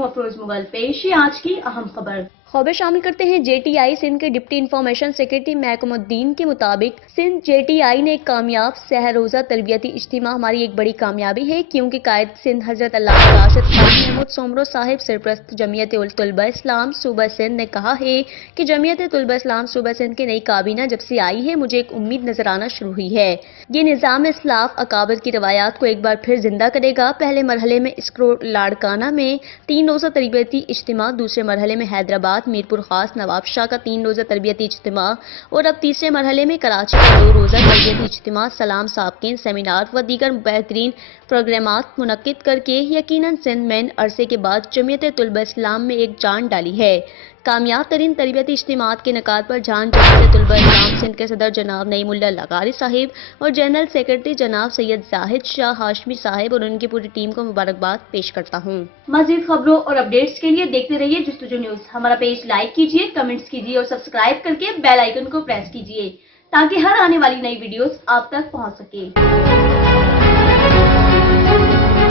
हूँ अफरोज मुगल। पेश है आज की अहम खबर शामिल करते हैं। JTI सिंध के डिप्टी इंफॉर्मेशन सेक्रेटरी महकमुद्दीन के मुताबिक सिंध JTI ने एक कामयाब सहरोजा तरबियती इज्तिमा हमारी एक बड़ी कामयाबी है, क्योंकि कायद सिंध हजरत अल्लामा राशिद खान महमूद सोमरो साहिब सरप्रस्त जमीयत उल तुलबा इस्लाम सूबा सिंध ने कहा है कि जमीयत तुलबा इस्लाम सूबा सिंध की नई काबीना जब से आई है, मुझे एक उम्मीद नजर आना शुरू हुई है। ये निज़ाम इस्लाफ अकाबर की रवायात को एक बार फिर जिंदा करेगा। पहले मरहले में इसक्रो लाड़काना में 3 रोज़ा तरबियती इज्तिमा, दूसरे मरहले में हैदराबाद मीरपुर खास नवाब शाह का 3 रोज़ा तरबियती इज्तिमा और अब तीसरे मरहले में कराची का 2 रोज़ा तरबियती इज्तिमा, सलाम साबकीन, सेमिनार व दीगर बेहतरीन प्रोग्रामात मुनक्किद करके यकीनन सिंध में अरसे के बाद जमीयत तुलबा इस्लाम में एक जान डाली है। कामयाब तरीन तरबियती इज्तिमात के नकात पर जान जमीयत तुलबा इस्लाम सिंध के सदर जनाब नईमुल्लाह लगारी साहिब और जनरल सेक्रेटरी जनाब सैयद जाहिद शाह हाशमी साहिब और उनकी पूरी टीम को मुबारकबाद पेश करता हूँ। मज़ीद खबरों और अपडेट्स के लिए देखते रहिए जस्तुजो न्यूज। हमारा पेज लाइक कीजिए, कमेंट्स कीजिए और सब्सक्राइब करके बेल आइकन को प्रेस कीजिए ताकि हर आने वाली नई वीडियोस आप तक पहुंच सके।